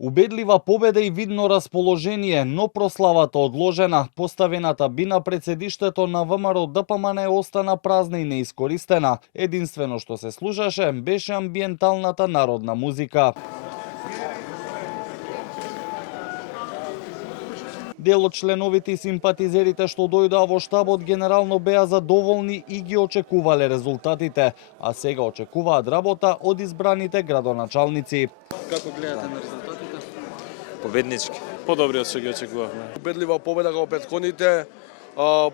Убедлива победа и видно расположение, но прославата одложена. Поставената бина пред седиштето на ВМРО ДПМН остана празна и неискористена. Единствено што се слушаше беше амбиенталната народна музика. Дел од членовите и симпатизерите што дојдоа во штабот генерално беа задоволни и ги очекувале резултатите, а сега очекуваат работа од избраните градоначалници. Како гледате на резултатите? Победнички. Подобри од што ги очекувавме. Убедлива победа како претходните.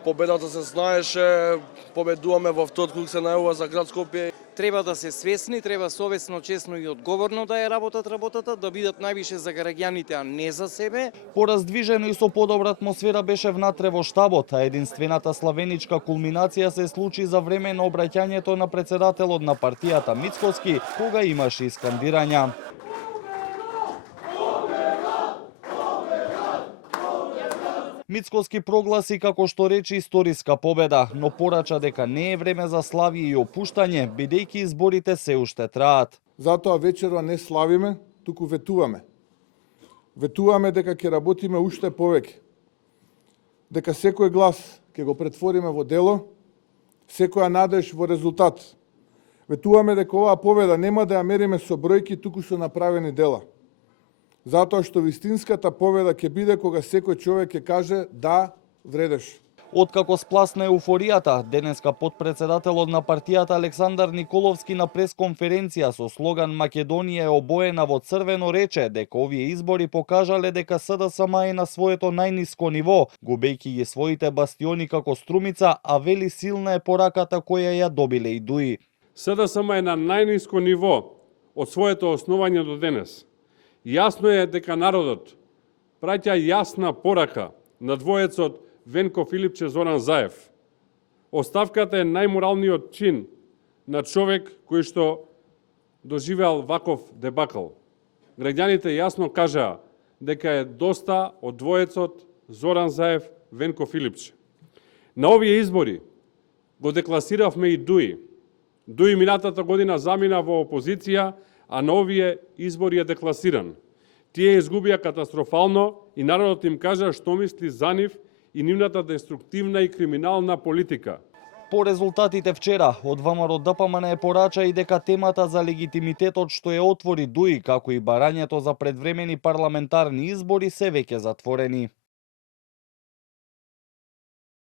Победата се знаеше, победуваме во вториот круг, се најава за град Скопје. Треба да се свесни, треба совесно, честно и одговорно да ја работата, да бидат највише за граѓаните, а не за себе. Пораздвижено и со подобра атмосфера беше внатре во штабот, а единствената славеничка кулминација се случи за време на обраќањето на председателот на партијата Мицкоски, кога имаше искандирања. Мицкоски прогласи како што рече историска победа, но порача дека не е време за славие и опуштање, бидејќи изборите се уште траат. Затоа вечерва не славиме, туку ветуваме. Ветуваме дека ќе работиме уште повеќе. Дека секој глас ќе го претвориме во дело, секоја надеж во резултат. Ветуваме дека оваа победа нема да ја мериме со бројки, туку со направени дела. Затоа што вистинската победа ќе биде кога секој човек ќе каже да, вредеш. Откако спласна еуфоријата, денеска потпредседателот на партијата Александар Николовски на пресконференција со слоган Македонија е обоена во црвено рече дека овие избори покажале дека СДСМ е на своето најниско ниво, губејќи ги своите бастиони како Струмица, а вели силна е пораката која ја добиле и ДУИ. СДСМ е на најниско ниво од своето основање до денес. Јасно е дека народот праќа јасна порака на двоецот Венко Филипче Зоран Заев. Оставката е најморалниот чин на човек кој што доживеал ваков дебакл. Граѓаните јасно кажаа дека е доста од двоецот Зоран Заев Венко Филипче. На овие избори го декласиравме и ДУИ. ДУИ минатата година замина во опозиција, а на овие избори е декласиран. Тие изгубија катастрофално и народот им кажа што мисли за нив и нивната деструктивна и криминална политика. По резултатите вчера, од ВМРО ДПМН порача и дека темата за легитимитетот што ја отвори ДУИ, како и барањето за предвремени парламентарни избори се веќе затворени.